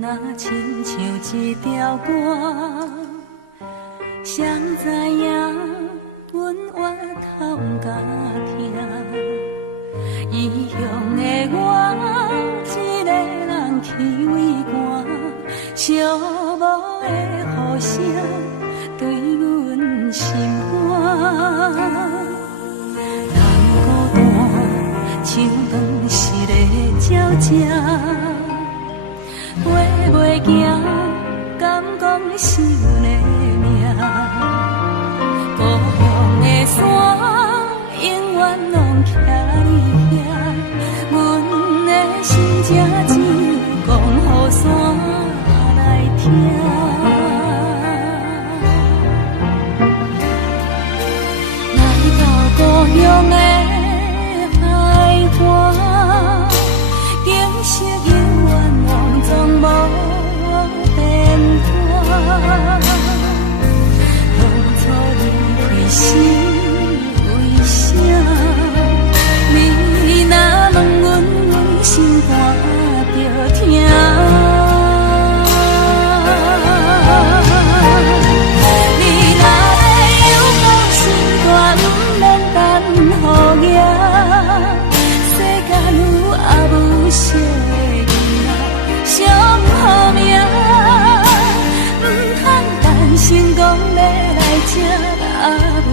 若亲像一条歌，谁知影阮越头甲听，异乡的我，一个人去为寒，寂寞的雨声对阮心寒。人孤单，像当时的鸟只。飞袂行，敢讲是阮的命？故乡的山，永远拢徛伫遐。阮的心情只有讲予山来听。来到故乡的海岸，景色永远拢总无变化。当初离开时为啥？你若问阮，阮心肝着疼。你若要有讲心肝，不免等雨夜。世间有阿母惜的囡仔，上好命。唔通等成功要来这阿母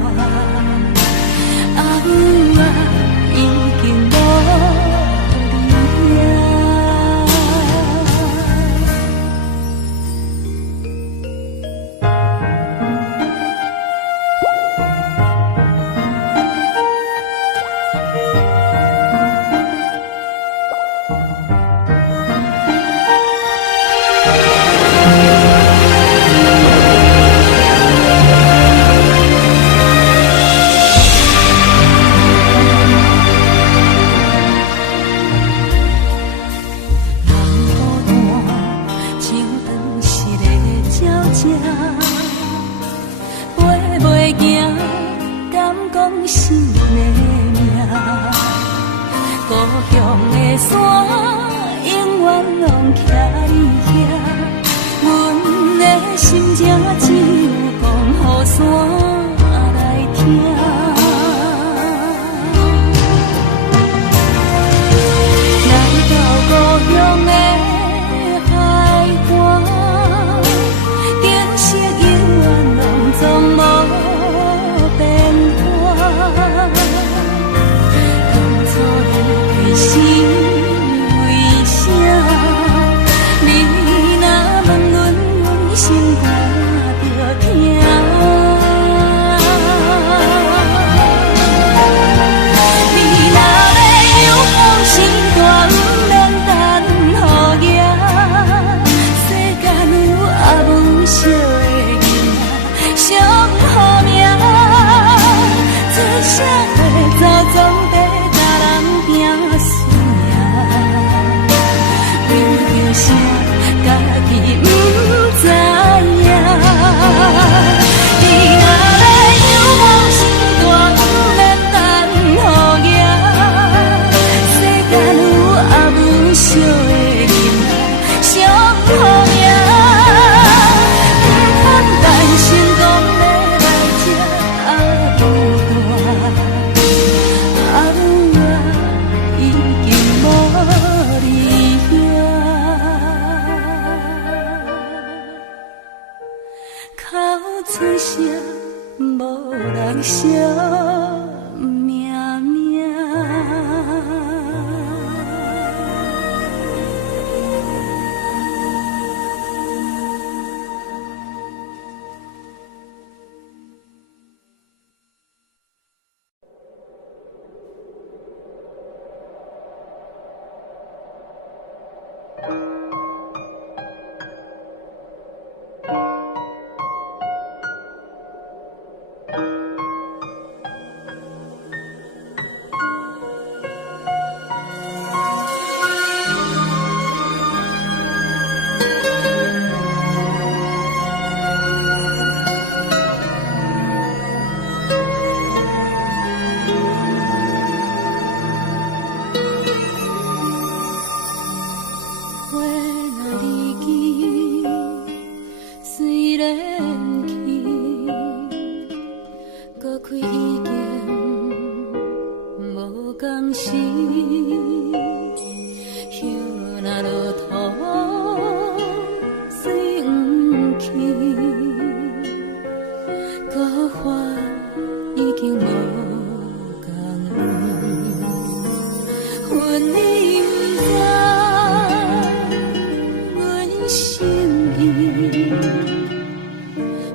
大，阿母啊，已经无你啊。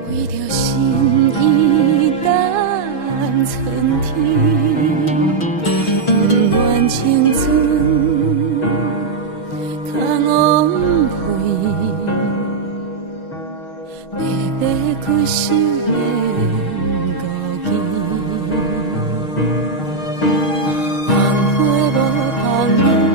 为着心意等春天，温暖青春较枉费，白白骨瘦免孤记。红花无香味，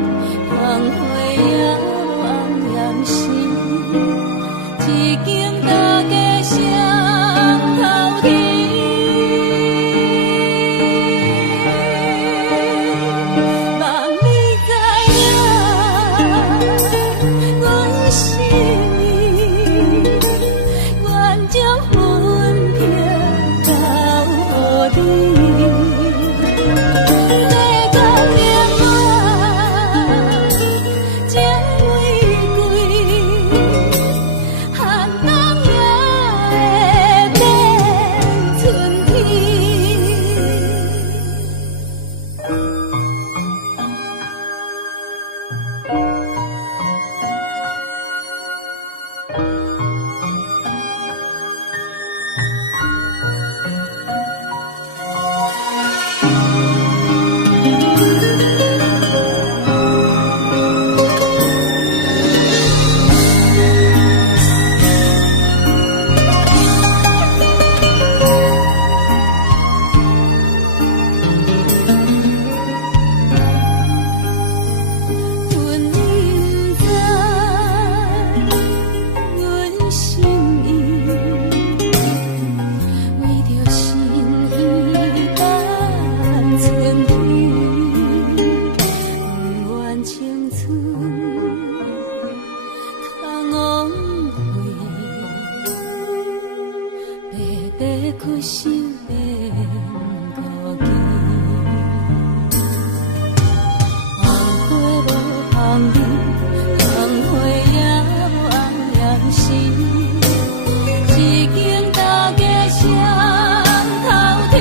红花也无红艳时，一间大家双头天。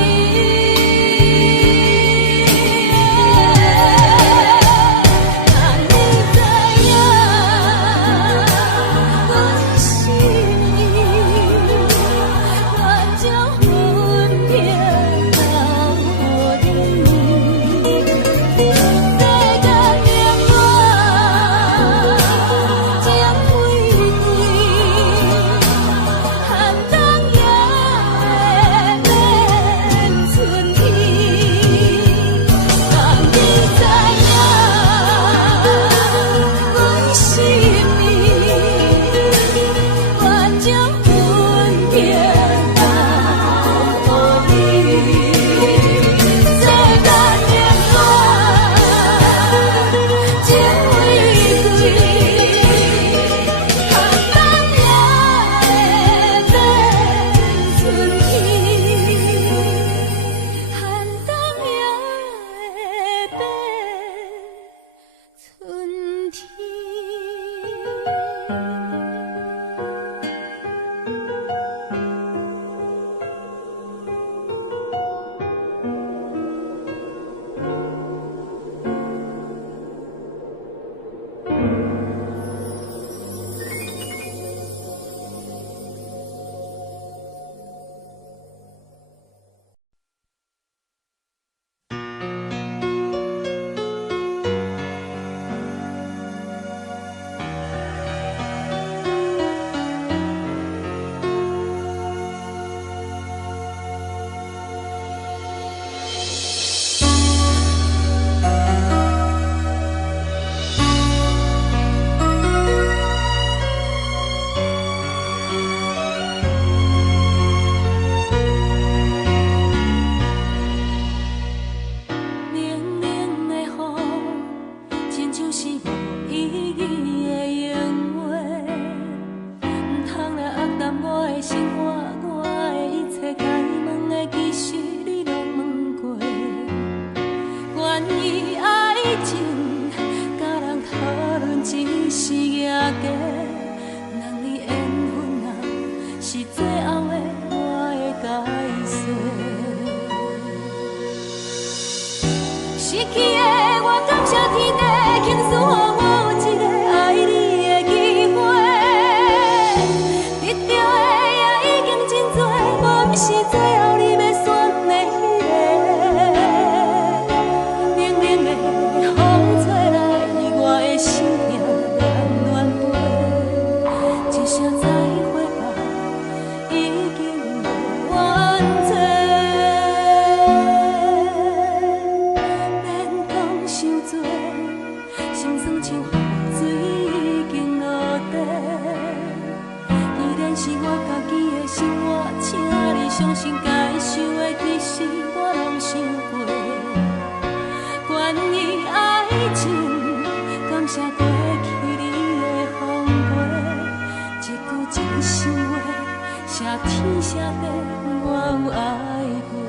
伤心该想的，其实我拢想过。关于爱情，感谢过去你的风陪，一句真心话，谢天谢地，我有爱过。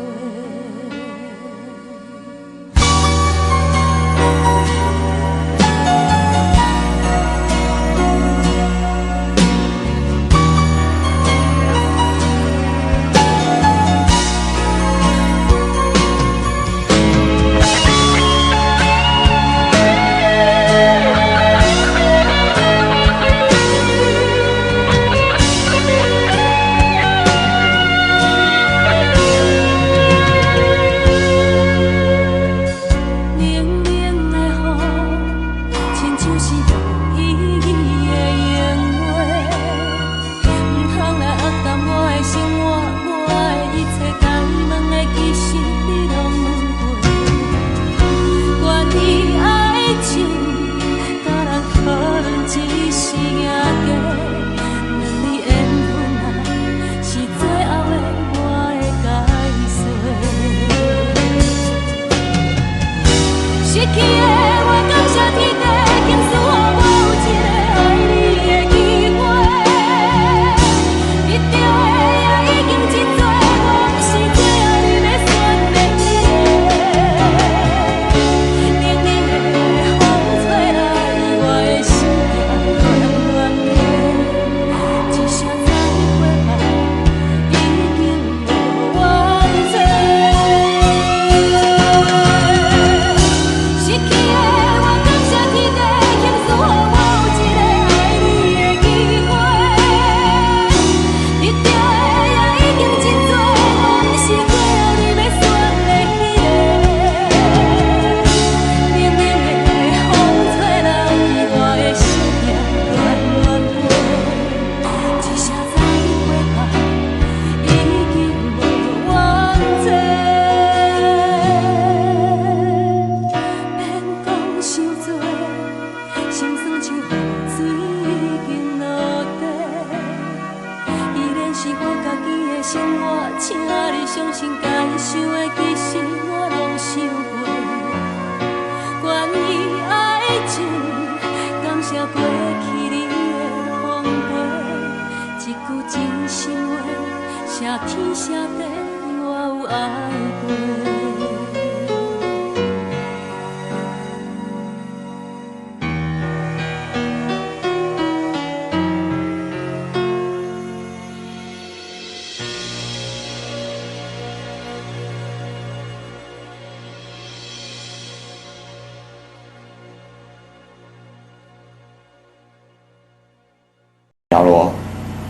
小罗，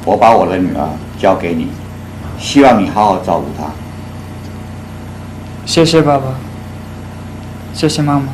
我把我的女儿交给你，希望你好好照顾她。谢谢爸爸，谢谢妈妈。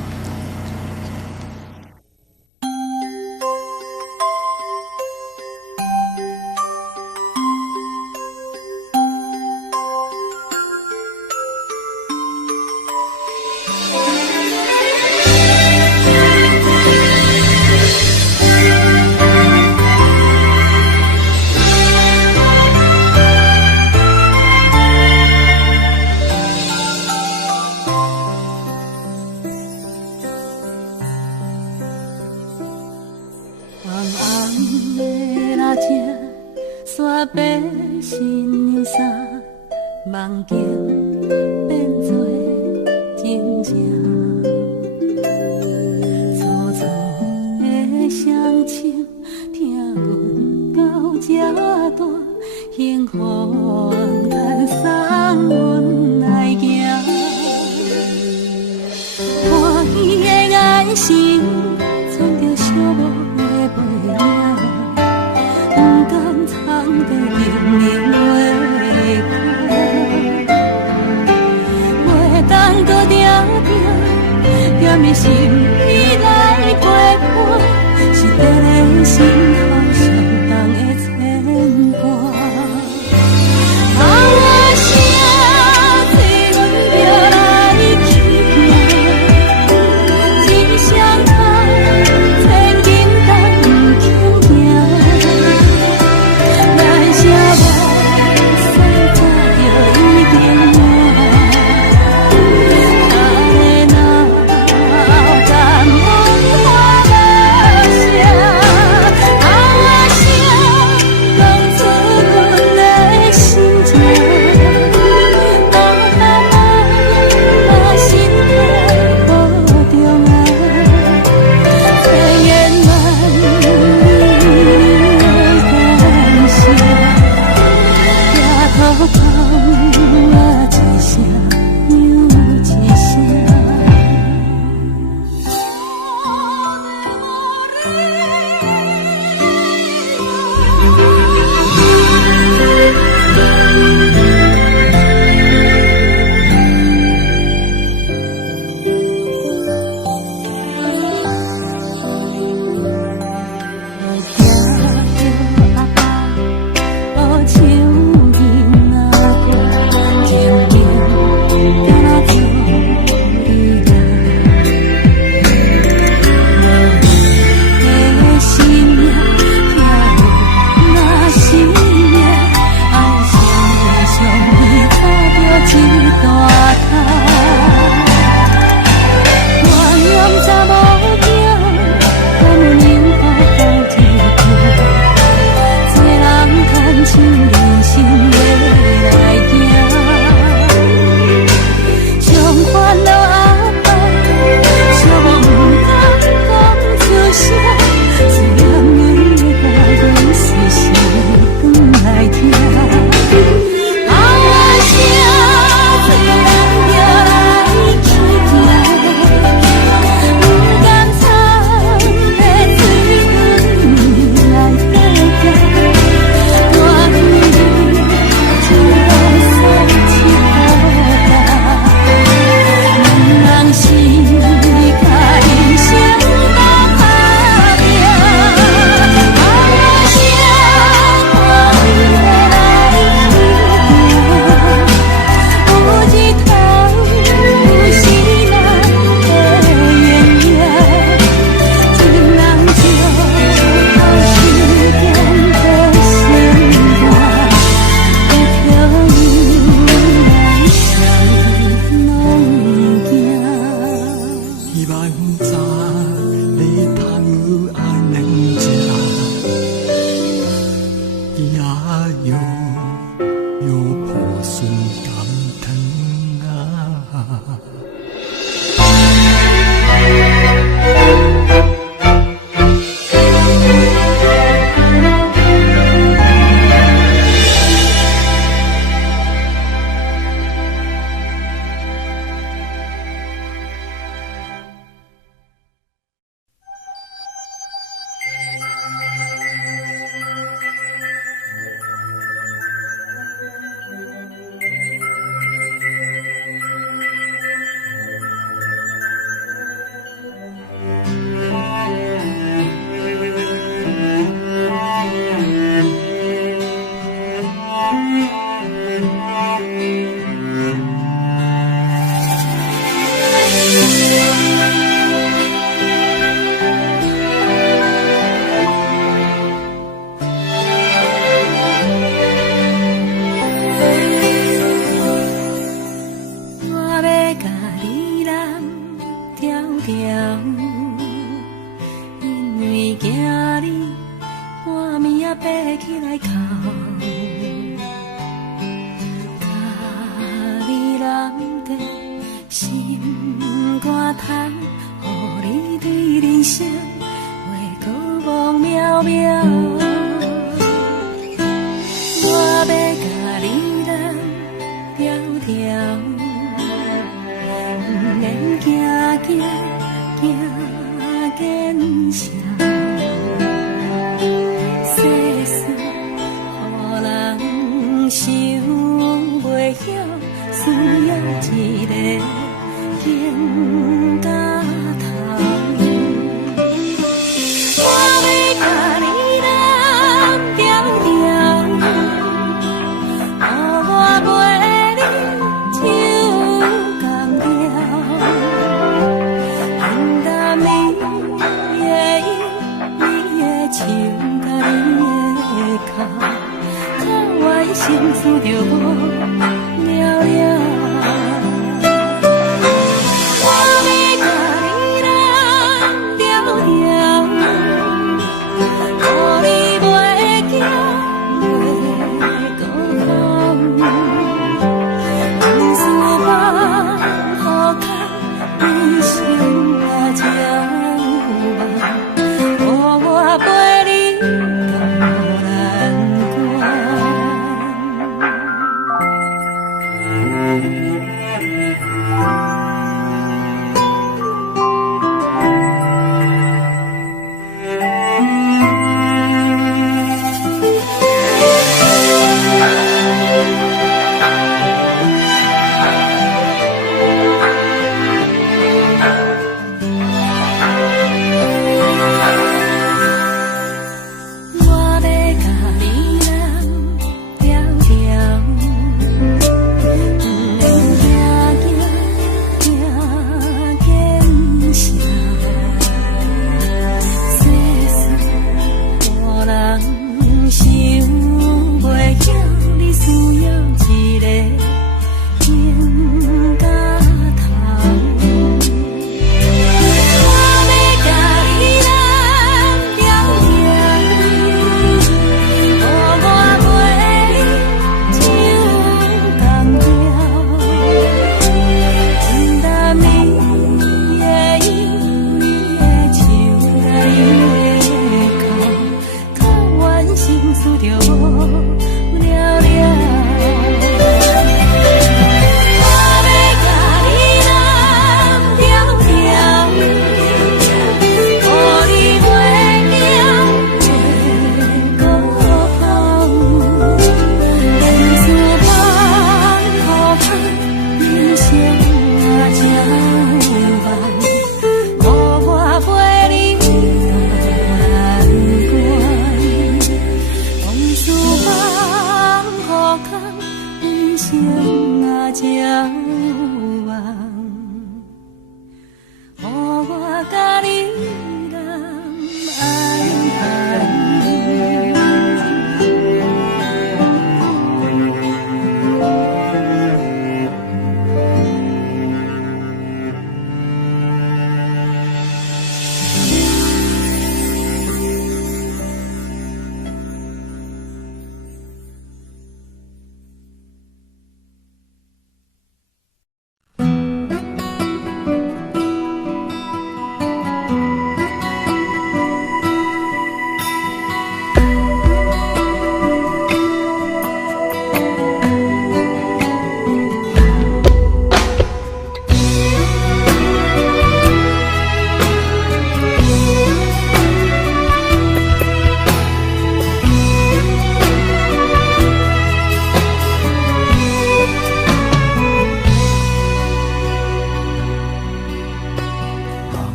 啊，我想。起来哭。家己人的心肝头，予你对人生话过望渺渺。我要甲你人条条，不免行见笑。世事予人想袂晓，需要一个经甲头。我要甲你人条条，予我陪你手同条，平淡你的意，你的笑，甲你的哭，可我心思着无了了。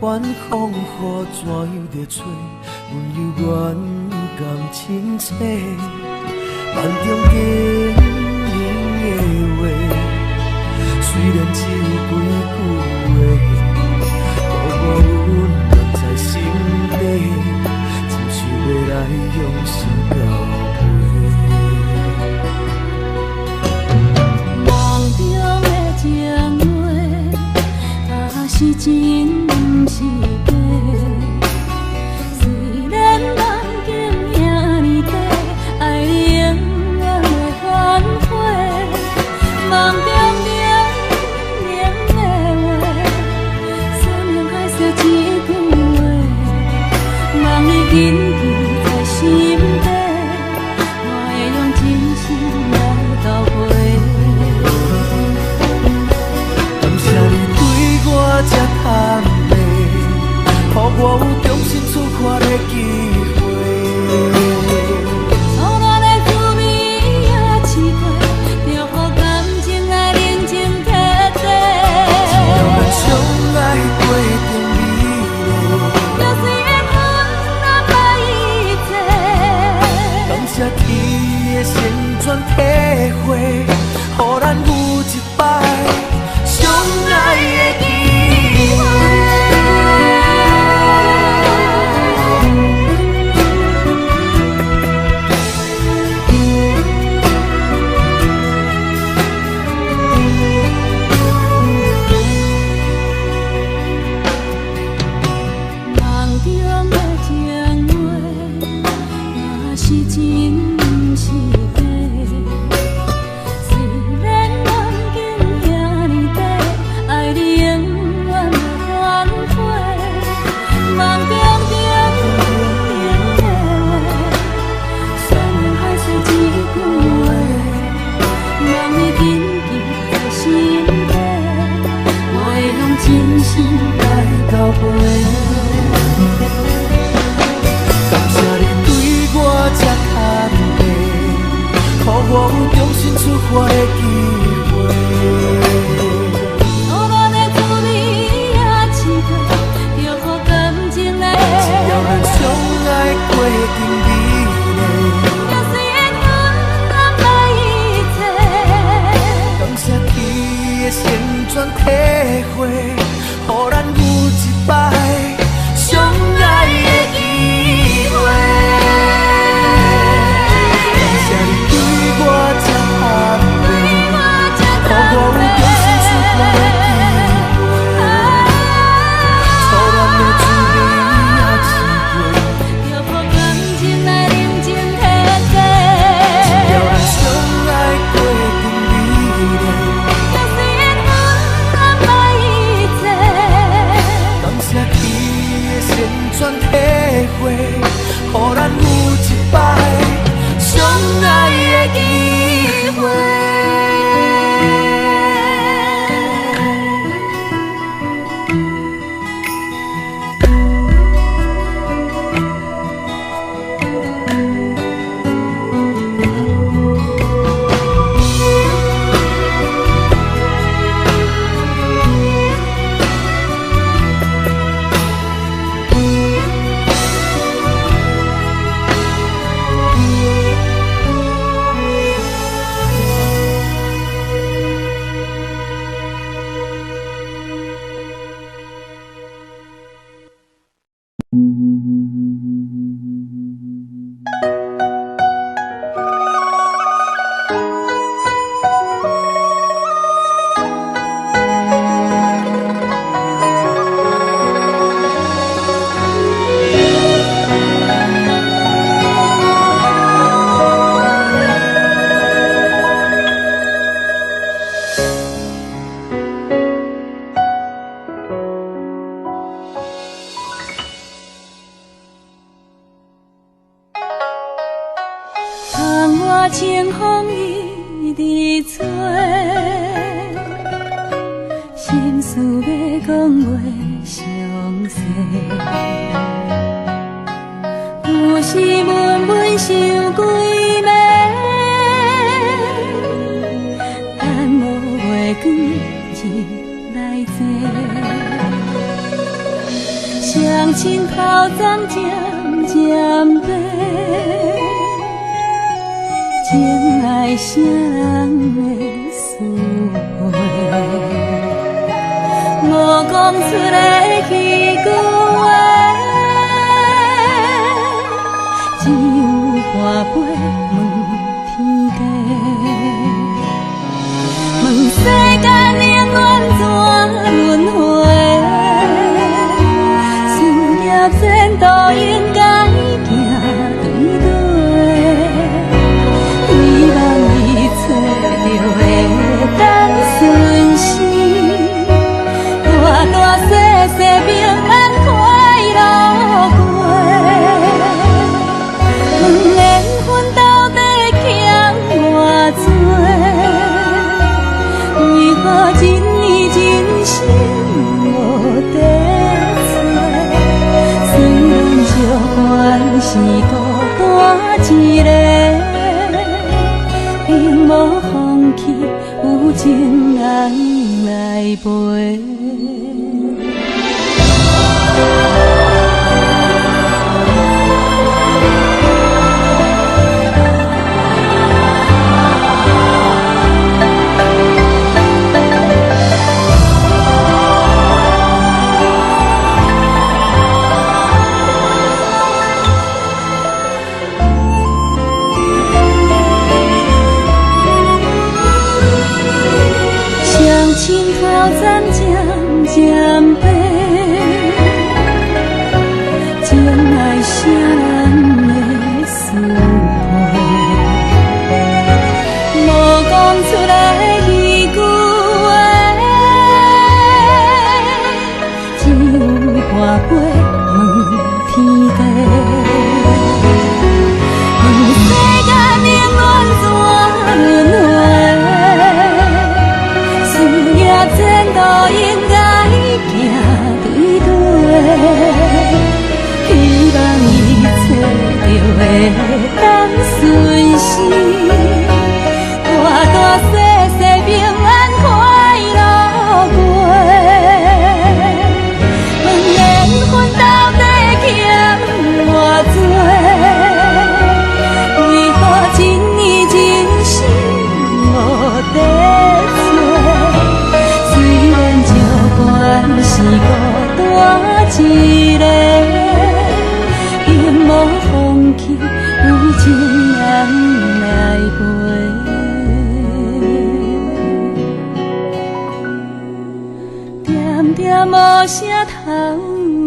管风雨怎样在吹，阮犹原甘亲切。梦中经年的话，虽然只有几句话，予我温暖在心底，亲像要来用心交陪。梦中的情话。心来交陪。感谢你对我这坦白，予我有重新出发的机会。苦恋的滋味也试过，就予感情来回。只要咱相爱过经美丽，就算缘分安排一切。感谢天的旋转体会，予咱有一摆相爱的机会。感谢你对我这坦白，予我有重新出发的机会。初恋的滋味也试过，就予感情来认真体会。只要咱相爱过经美丽。就算缘分安排一切。感谢天的旋转体会，予咱有一摆相爱的机会。窗外清风一直吹，心事要讲袂详细，有时闷闷想几暝，等无月光日来坐，双亲头鬃渐渐白。情爱啥人会思会？无讲出来迄句话，只有半杯问天地，问世间永远怎轮回？事业前途应该行对对。找着会当顺时，大大细细平安快乐过。两缘分到底欠偌多？为何一年真心无地找？虽然寂愿是孤单一个。永无放弃，有情人来陪。心头鬃渐渐白，情爱啥人会思会？无讲出来迄句话，只有半杯问天地，问世间永远怎轮回？前途应该行希望一切就会当顺时，大大细细平安快乐过。问缘分到底欠偌多？为何真意真心无地做？虽然照管是孤单一个，永无放弃有情人来陪。点点无声头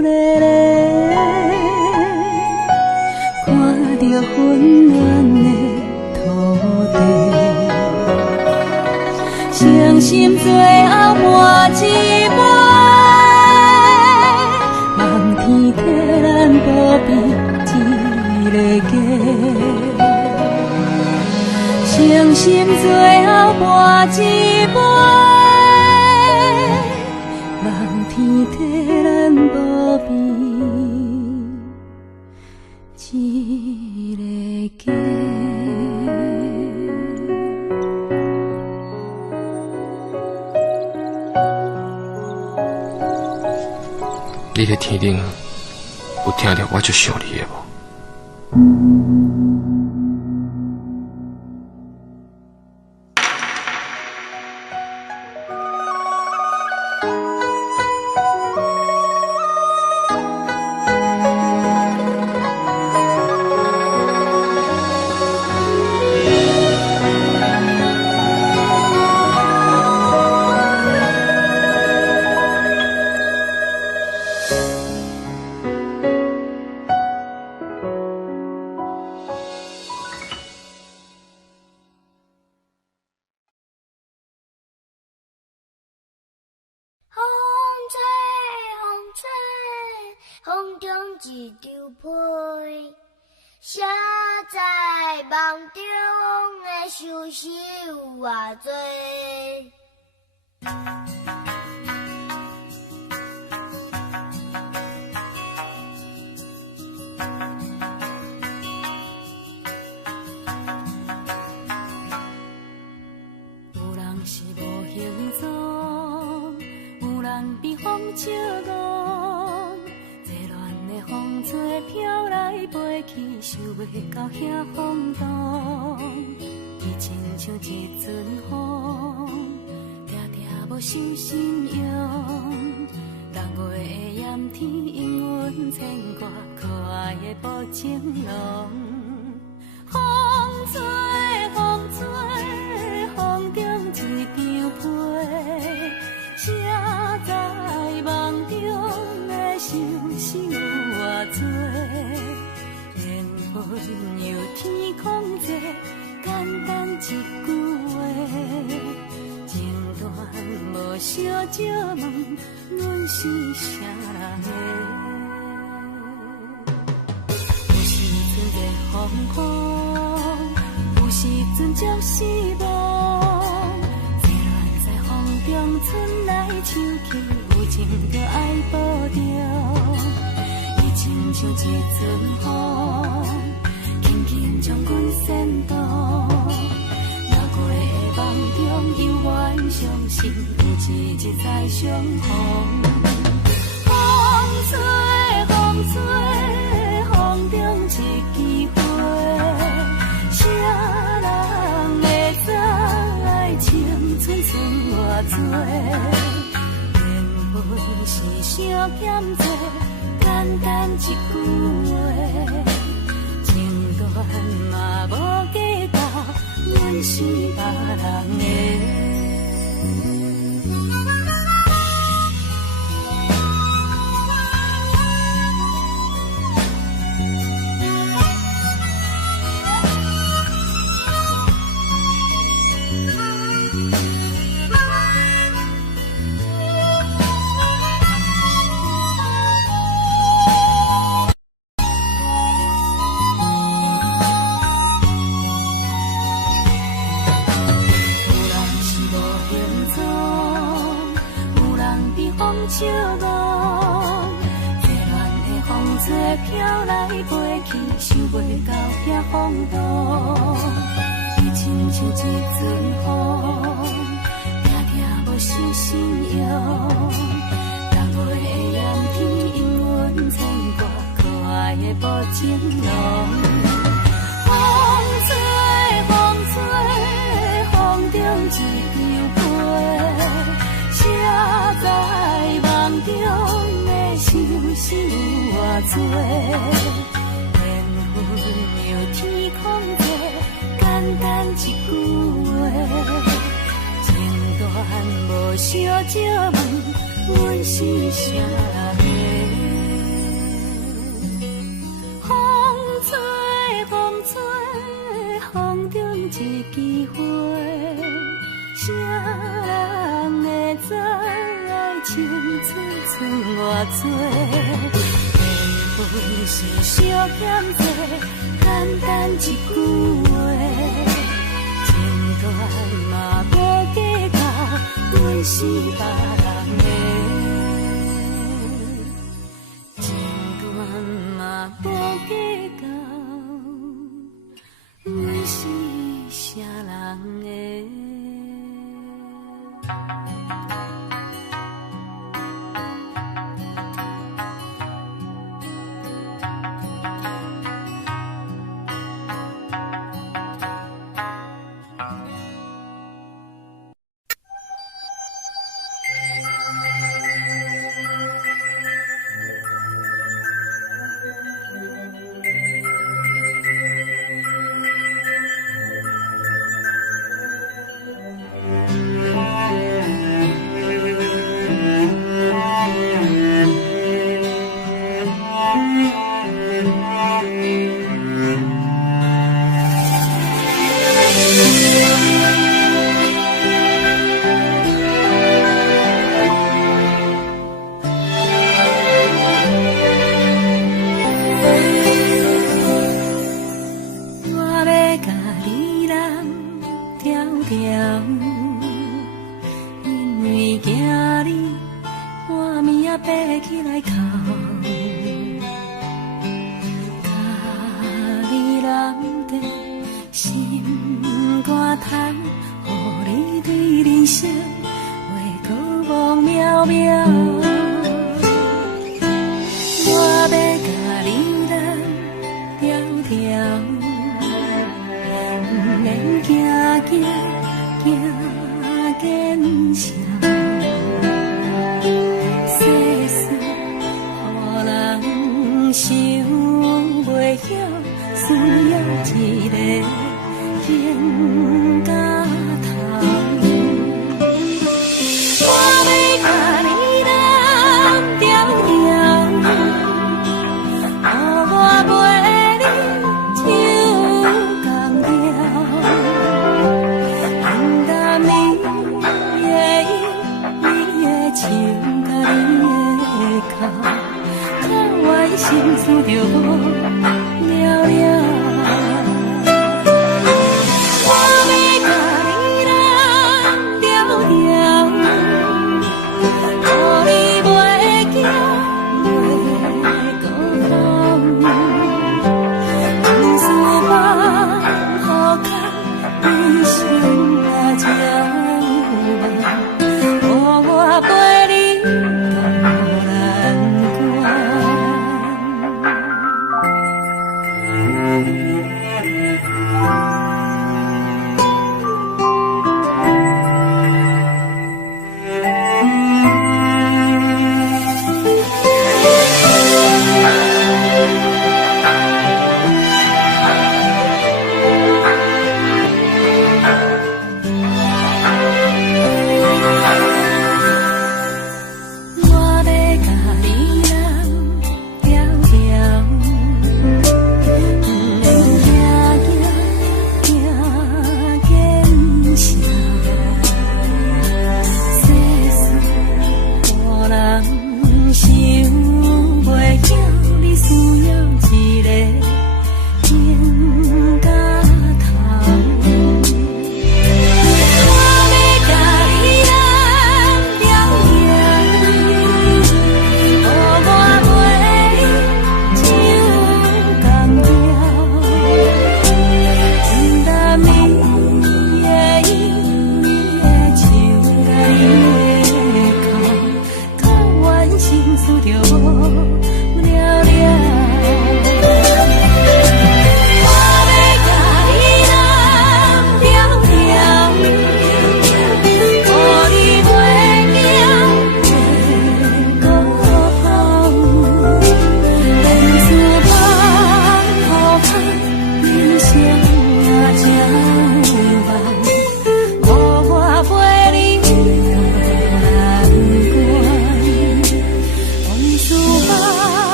咧咧，看着温暖的土地，伤心最后换一杯，望天替咱保庇一个家，伤心最后换一杯，望天替咱保庇一个家。你在天顶有听到我就想你的无？风中一张被，写在梦中的相思有偌多。有人是无形状，有人被风笑弄，这乱的风吹飘来飞去，想袂到遐风动。伊亲像一阵风，定定无受心用。六月的炎天，因阮牵挂可爱的薄情浓。风吹，风吹，风中一张被，写在梦中的相思有偌多。缘分由天空坐，简单一句话，情断无小借问，阮是啥人的？有时阵在风雨，有时阵将失望，这乱在风中春来秋去，有情就爱保重。伊亲像一阵风，轻轻将阮牵动。六月的梦中，犹原相信有一日再相逢。风吹，风吹，风中一枝花，谁人会知爱情剩偌多？缘分是相欠债，简单一句话，情断嘛无假道，阮是别人的。笑弄，这风吹飘来飞去，想袂到遐风度。伊亲像一阵风，定定无受信用。逐月的炎天，因阮牵挂可爱的无情郎。风吹，风吹，风中一张被，写在梦中的相思有偌多。缘分由天空地，简单一句话，情断无小借问，阮是啥人的？风吹，风吹，风中一枝花，啥人会知爱情寸寸偌多？缘分是小欠债，简单一句话，情断嘛无计较，阮是别人的。情断嘛无计较，阮是啥人的？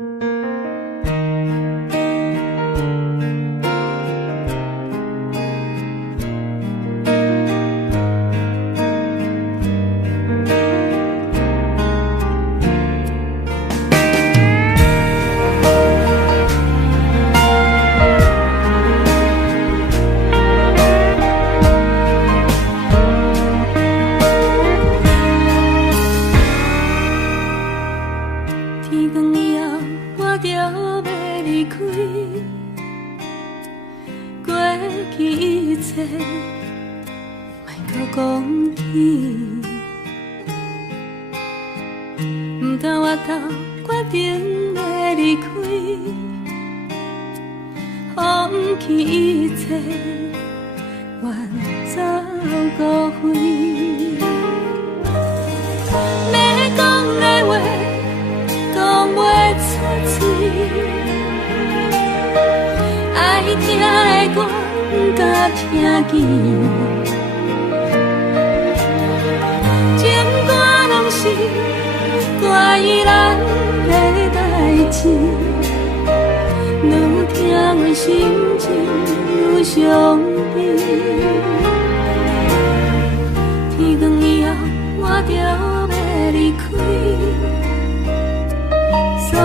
天光以后，我就要离开，过去一切，莫搁讲起。不敢回头，决定要离开，放弃一切，远走高飞。要讲的话。讲袂出嘴，爱听的歌甲听见，情歌拢是关于咱的代志，愈听阮心情愈伤悲。天光以后，我就要离开。所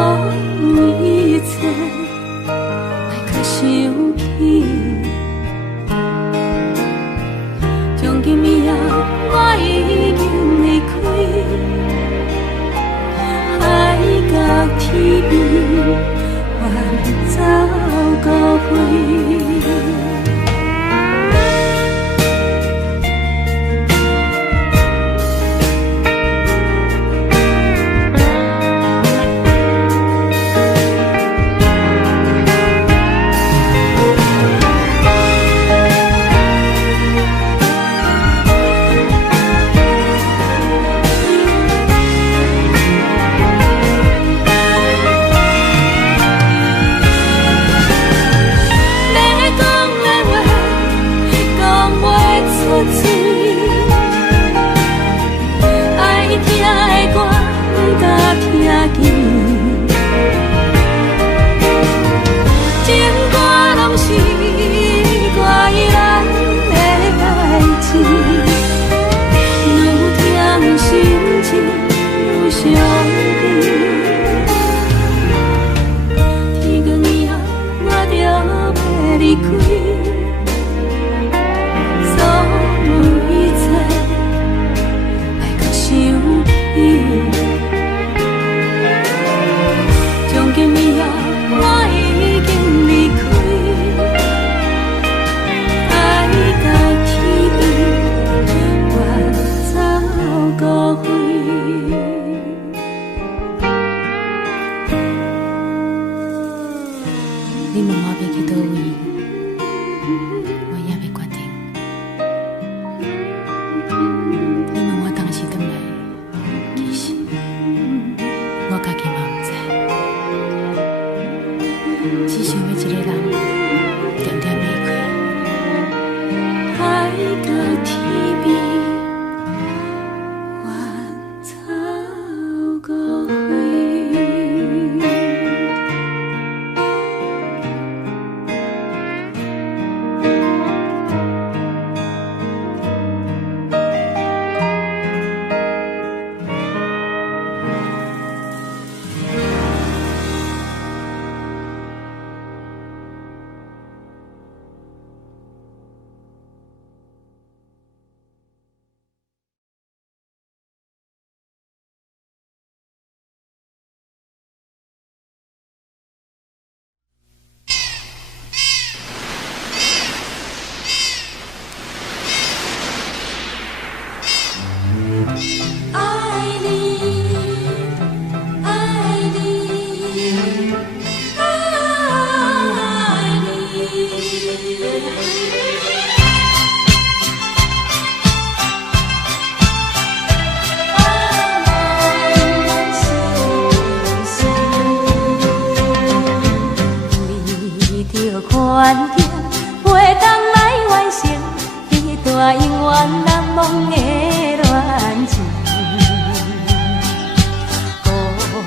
有一切，莫搁想起。从今以后，我已经离开，海角天边，远走高飞。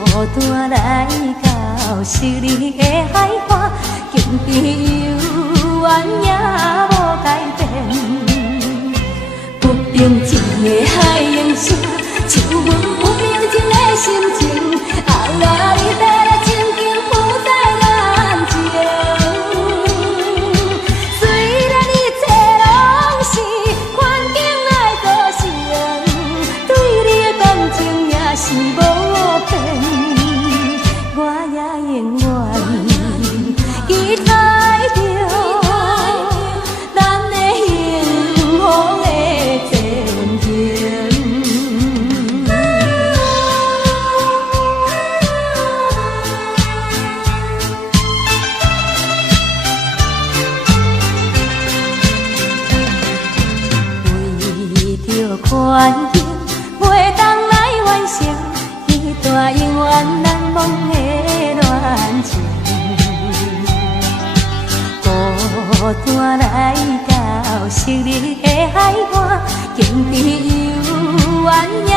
孤单来到识你的海花，情比悠远也无改变。不平静的海涌声，像阮不平静的心情。后来你要来情景浮在眼前。虽然一切拢是环境来造成，对你的感情也是无变。我也永远期待着咱的幸福的前程。为着宽容，袂当来完成彼段永远难忘的恋情。孤单来到昔日的海岸，情比悠远也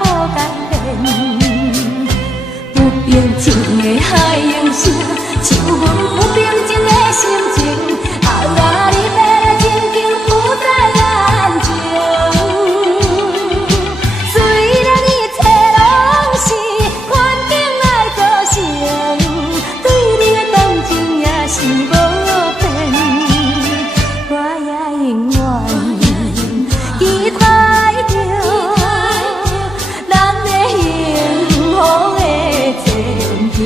无改变。不平静的海涌声，像阮不平静的心情。后来你要来情景浮在眼前。虽然一切拢是环境来造成，对你的感情也是无变。我也永远期待着咱的幸福的前程。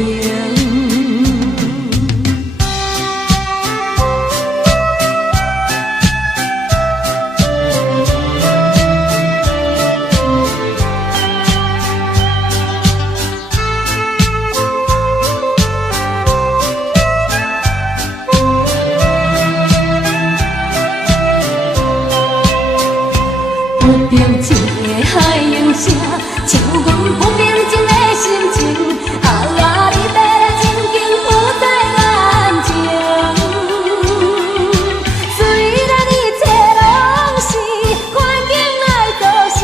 不平静的海涌声，像阮不平静的心情。后来你要来情景浮在眼前。虽然一切拢是环境来造成，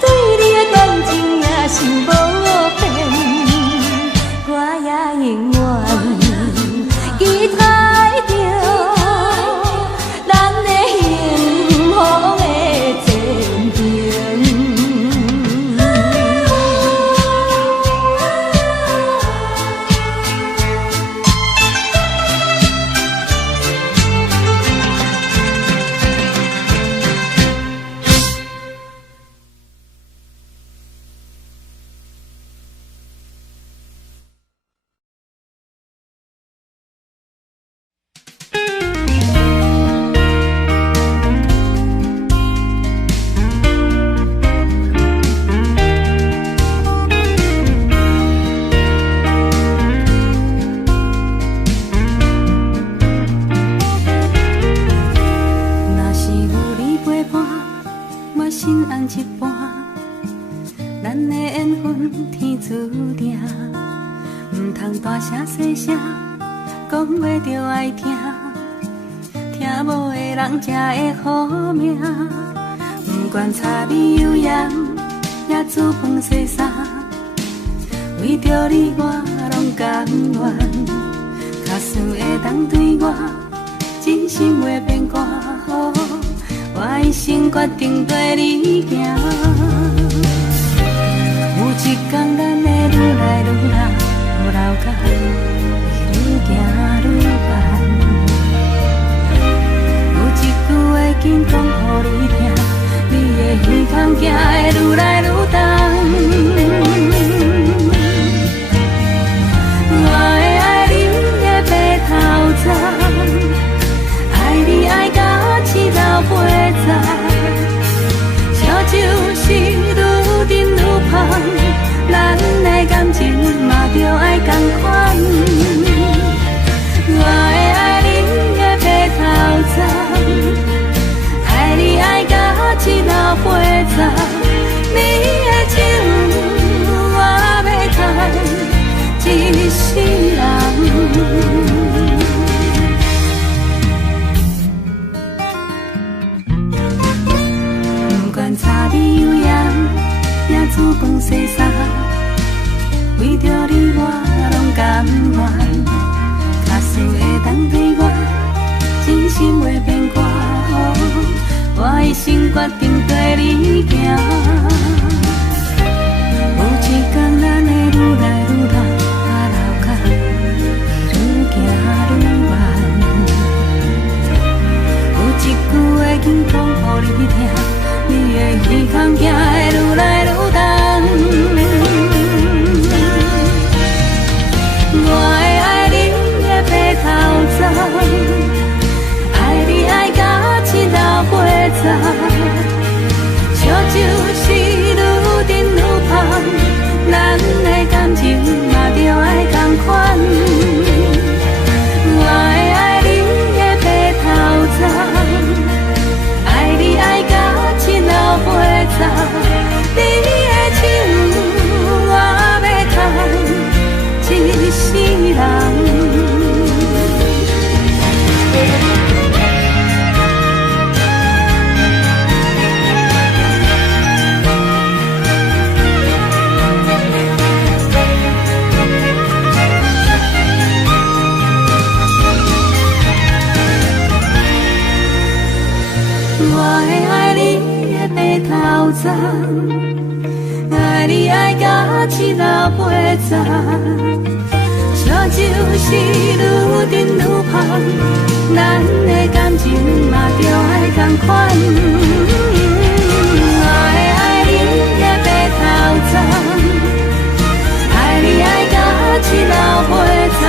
对你的感情也是无变。我也永远期待着咱的幸福的前程。若是有你陪伴，我心安一半。咱的缘分天注定，唔通大声细声讲袂着爱听，听无的人才会好命。不管柴米油盐，也煮饭洗衫，为着你我拢甘愿。假使会当对我真心话变歌，我一生决定跟你行。有一天咱会愈来愈老，老甲会愈行愈慢。有一句话紧讲予你听，你的耳孔行会愈来愈重。我会爱你的白头鬃，爱你爱到刺头飞在。烧酒是愈饮愈芳，咱的感情嘛着爱同款。我会爱你的白头鬃，爱你爱到刺头飞在。你的情心决定跟你行。有一天咱会愈来愈老，啊老甲愈行愈慢。有一句话紧讲予你听，你的希望行会愈来愈重。我会爱你的白头鬃。爱你爱到七老八十，烧酒是愈沉愈香，咱的感情嘛着爱同款。我会爱你的白头鬃，爱你爱到七老八十，你的手我要牵一世人。我会爱你的白头鬃，爱你爱到七老八十，烧酒是愈沉愈香，咱的感情嘛着爱同款。我会爱你的白头鬃，爱你爱到七老八十，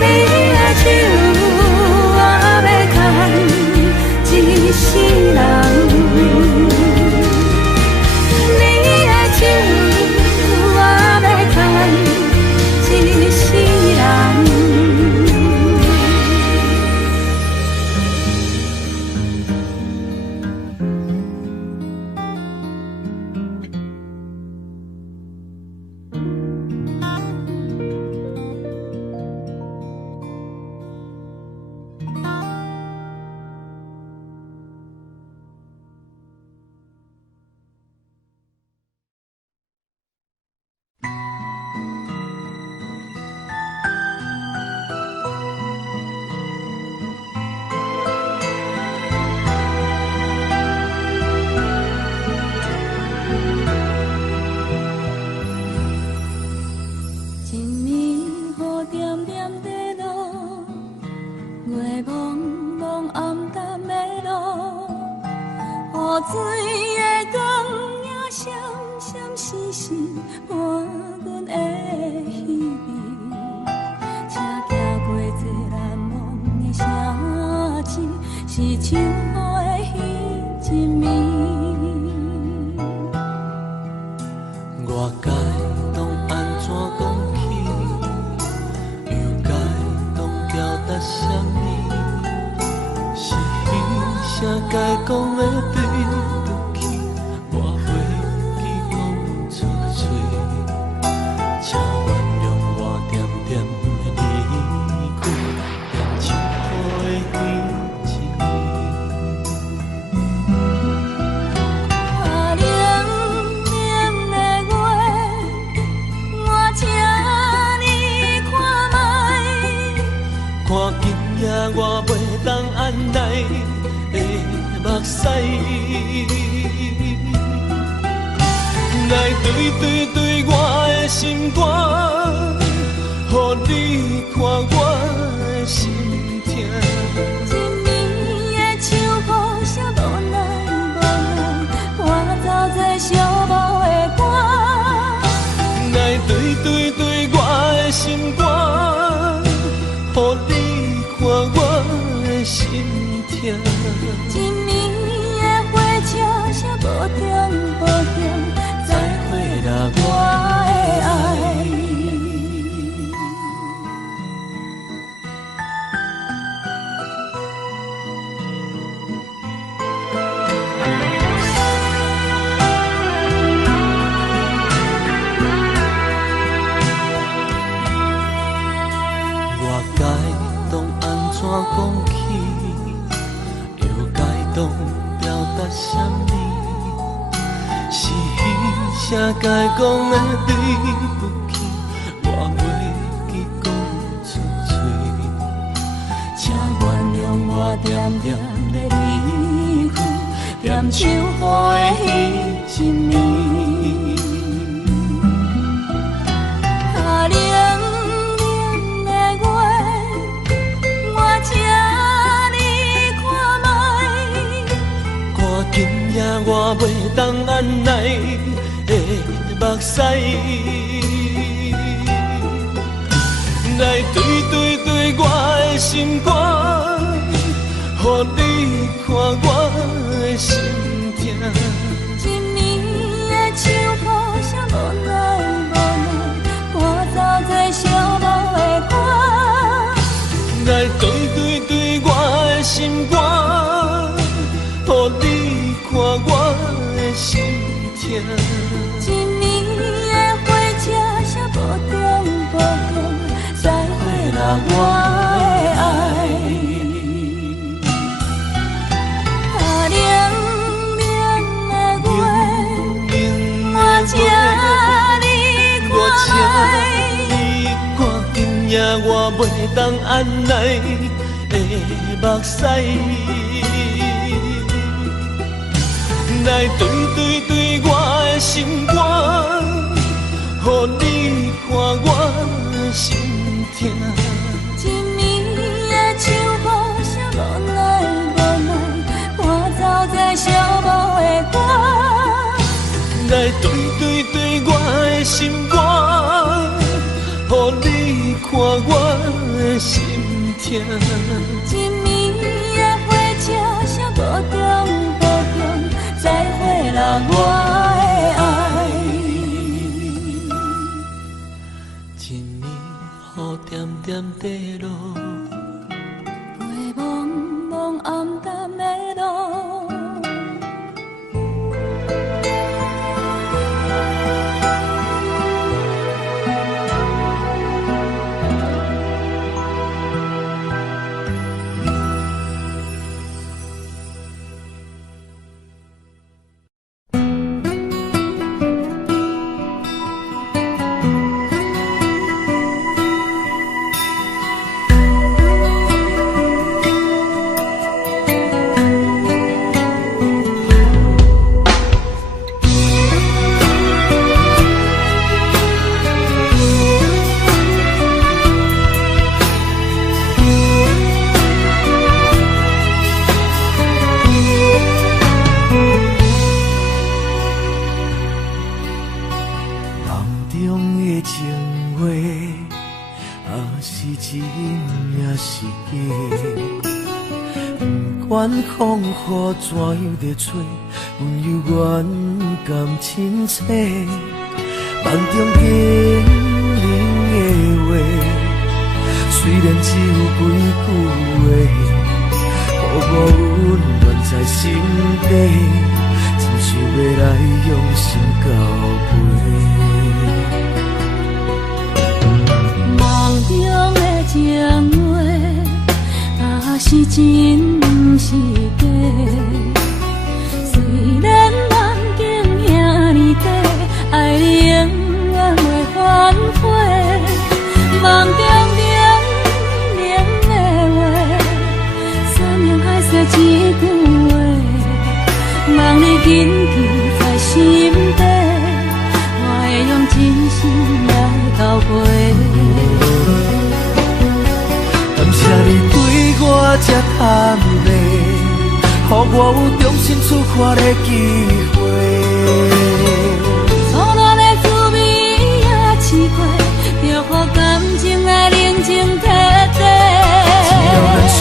你的手我要牵。一世人，你的手我要牵一世人。水的光影闪闪烁烁，换阮的希望。车行过这难忘的城市，是唱好的彼一暝。我该当安怎讲起，又该当表达什么？是彼啥该讲的对不起，我袂记讲出嘴，请原谅我点点的离开，变唱好的彼一啊，凉凉的月，我请你看卖，看今夜我袂当按耐的目屎，来对我的心肝，予你看我的心痛。一暝的秋雨啥无奈无奈，我走在寂寞的歌。来对我的心肝，予你看我的心痛。一暝的火车啥无停无停，再会啦，我的爱。我该当安怎讲起，又该当表达什么？是彼啥该讲的对不起，我袂记讲出嘴，请原谅我点点的离开，念秋花的迄一暝。啊，冷冷的月，我请你看卖。看今夜我袂当按捺的目屎，来对我的心肝，予你看我的心痛。一暝的秋雨，谁无奈无奈，我走在寂寞的歌。来对我的心肝，予你看我的心痛。一暝的火车，谁无中无中，再会啦我的爱。啊，冷冷的月，我请你看卖。今夜我袂当按捺的目屎，来对我的心肝，予你看我的心痛。一暝的秋雨，谁无奈无奈，我走在寂寞的歌。来对我的心肝，予你看我的心痛。一暝的火车，谁无中无中，再会啦我的爱。一暝雨点点地落，陪茫茫暗淡的路。管风雨怎样在吹，阮犹原甘亲切。梦中经历的话，虽然只有几句话，薄薄温暖在心底，真想要来用心交陪。梦中的情话，啊是真毋是假。虽然梦境遐尼短，爱你永远袂反悔。梦中冷的话，山盟海誓一句话，望你紧记在心底，我会用真心来交陪。感谢你对我这坦白，予我有重新出发的机会。错乱的滋味也试过，就予感情来冷静体体。只要咱相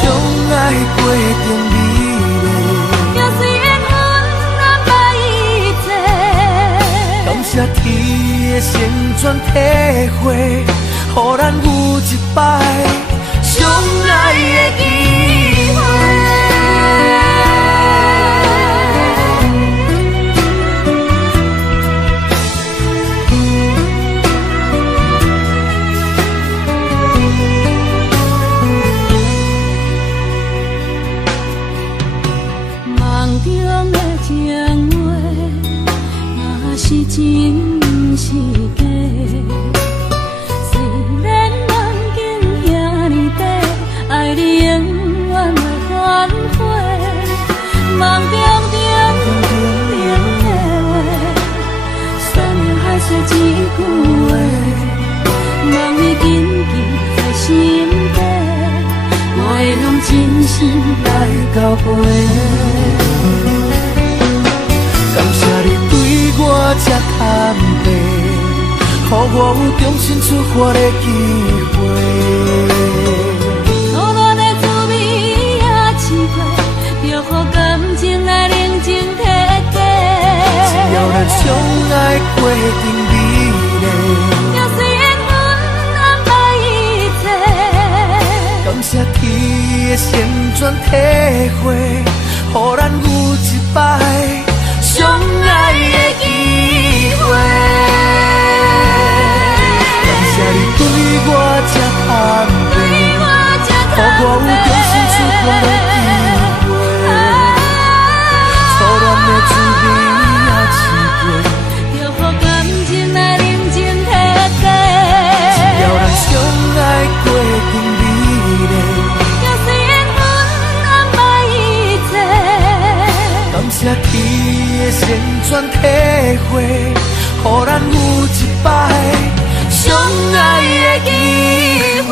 爱过程美丽，就虽然阮难把一切。感谢天的旋转体会，予咱有一摆相爱的机会。梦中的情话，若是真毋是假。虽然梦境遐尼短，爱你永远袂反悔。梦中到尾。感谢你对我这坦白，予我有重新出发的机会。苦恋的滋味也试过，就予感情来冷静体价。只要咱相爱过程美丽，要随缘分安排一切。感谢天的旋转体会，予咱有一摆相爱的机会。感谢你对我这坦白，予我有重新出发的机会。初恋的滋味也试过，就予感情来冷静体价。只要咱相爱过程美丽，要随缘分安排一切。感谢天的旋转体会，予咱有一摆相爱的机会。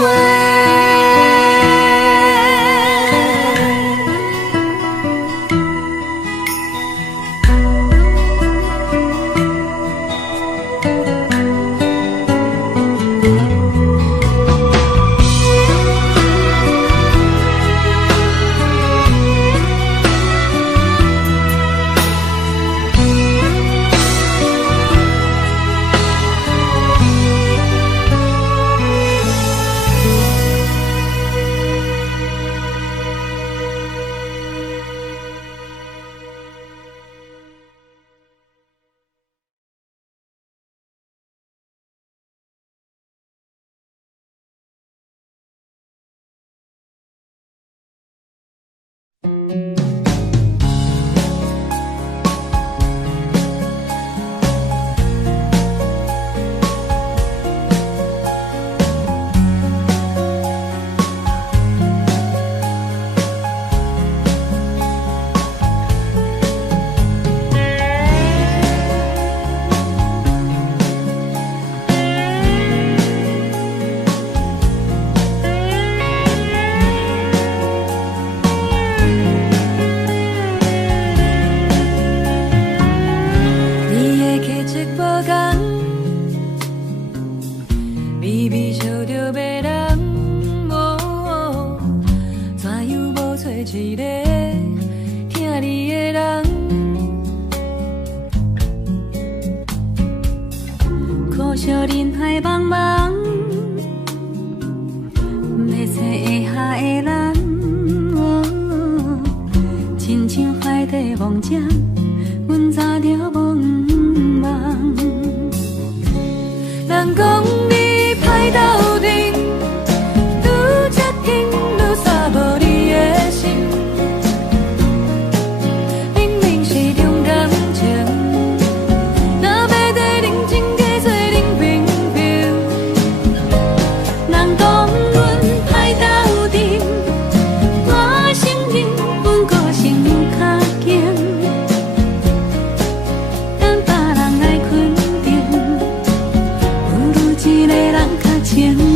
一个人较情。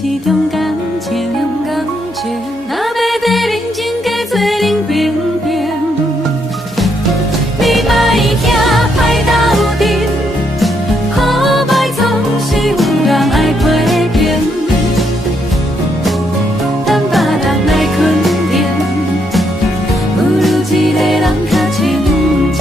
是重感情，若要在认真加做冷冰冰，你莫惊歹斗阵，好歹总是有人爱批评，等别人来肯定，不如一个人较清静。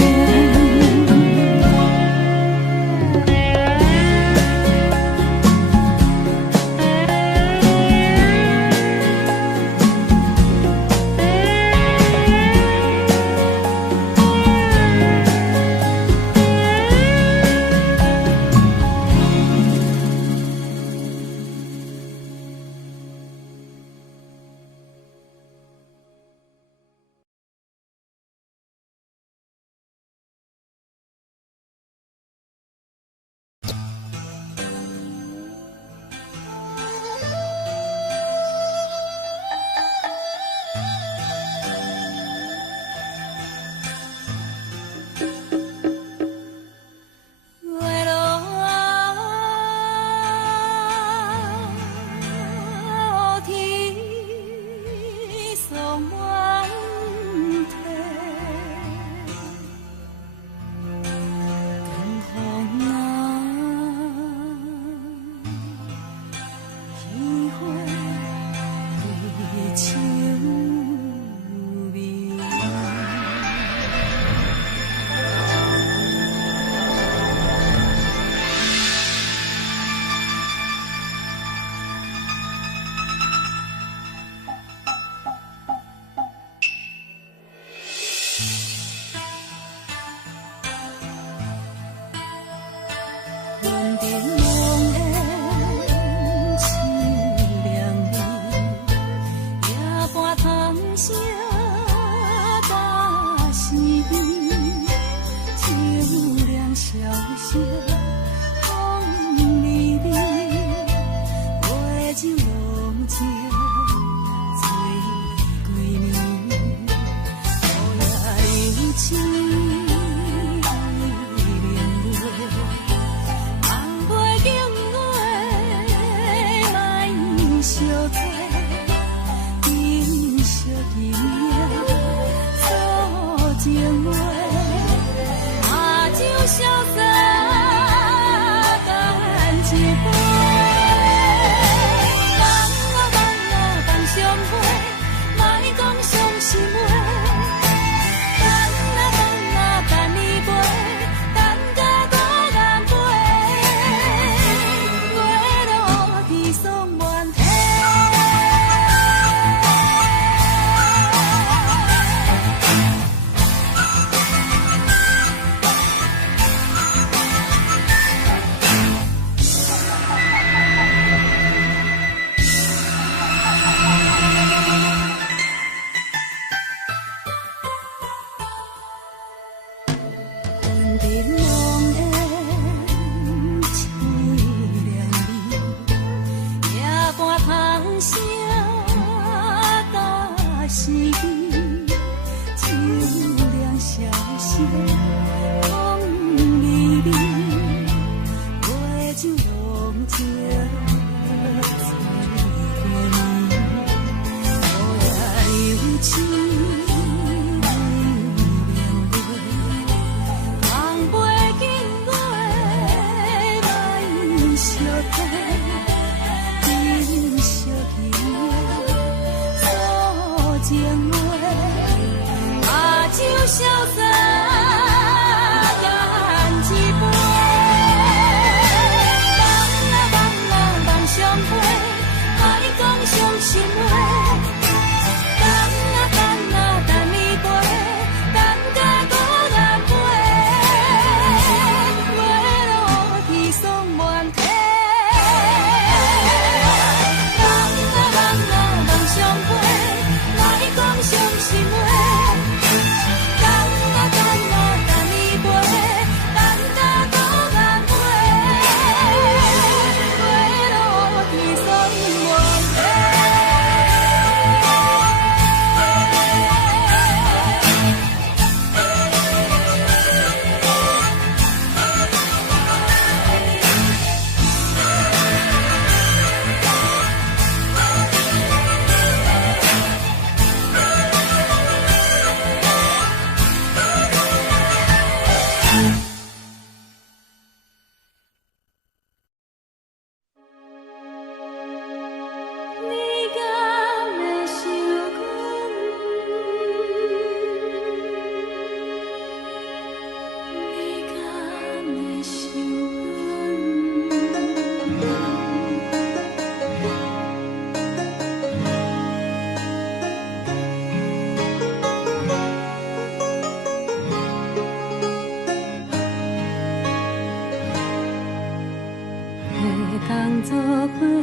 做伙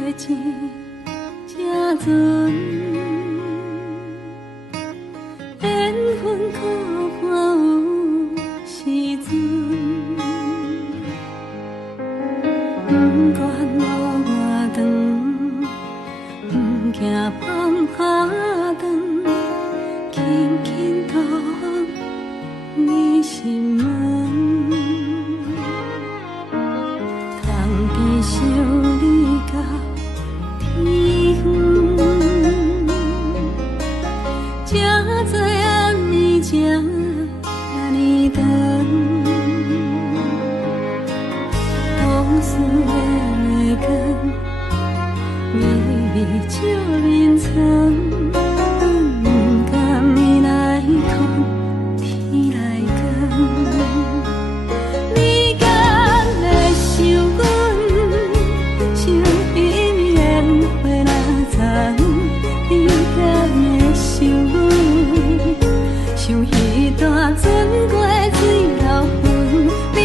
一这阵，缘分可看有时阵，不管路偌长，不惊风雨长，轻轻渡你心门。想你到天昏，这多暗暝这呢长，往事的月光，微微照面窗，不甘暝来困，天来光。像彼段船过水流云，你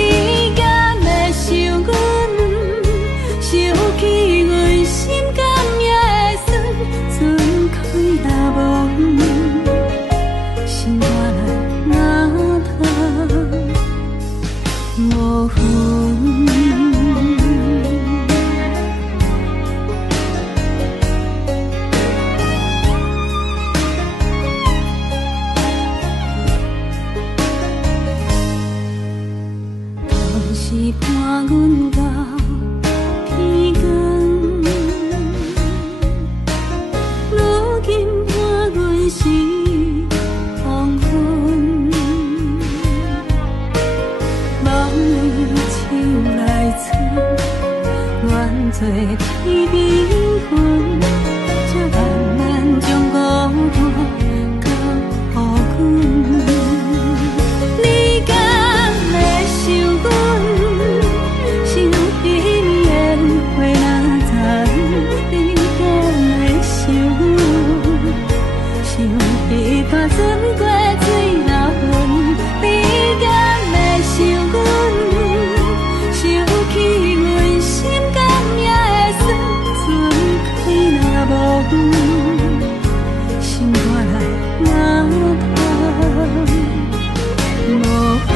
敢会想阮？想起阮心甘也会酸，船开若无远，心肝来若通无魂。伴阮到天光，如今伴阮是黄昏。梦里手来伸，愿做天边云，才慢慢将孤单交予阮。你敢会想阮？彼段船过水流云，你敢会想阮？想起阮心甘也会酸，船开若无远，心肝来若痛无魂。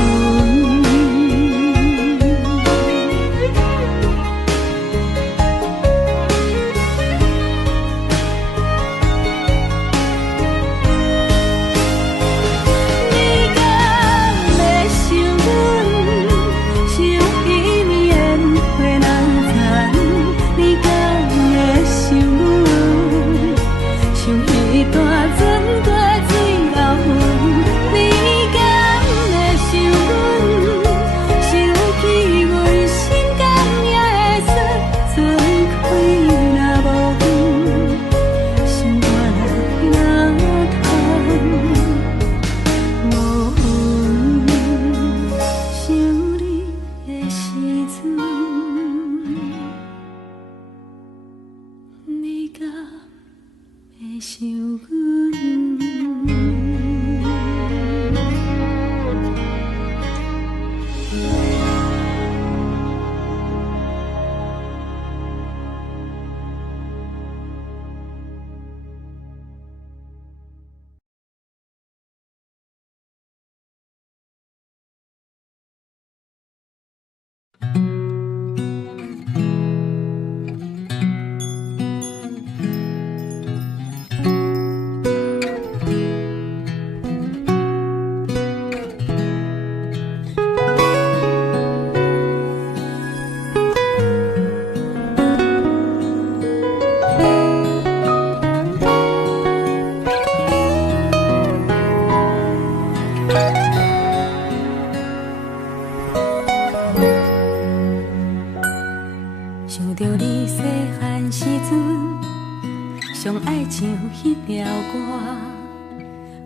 上爱唱迄条歌，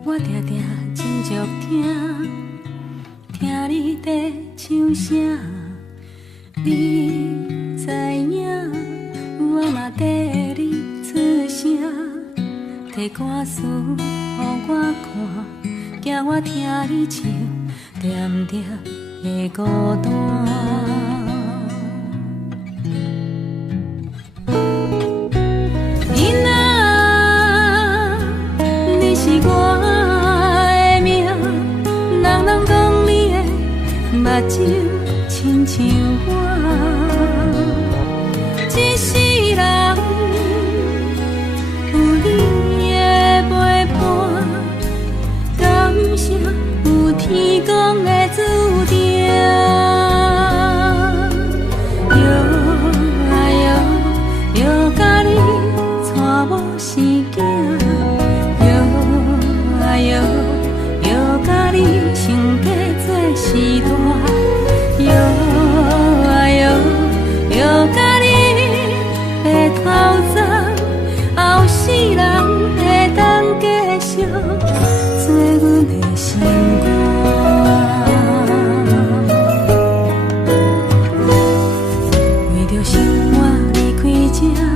我定定真足听，听你在唱啥，你知影，我嘛跟你出声，摕歌词予我看，惊我听你唱，点点的孤单。目睭亲像我，一世人有你的陪伴，感谢有天公的注定。摇啊摇，摇甲你带某生囝，摇啊摇，摇甲你成家做时大，摇啊摇，摇甲你的头鬃，后世人会当继续做阮的心肝。为着生活离开这。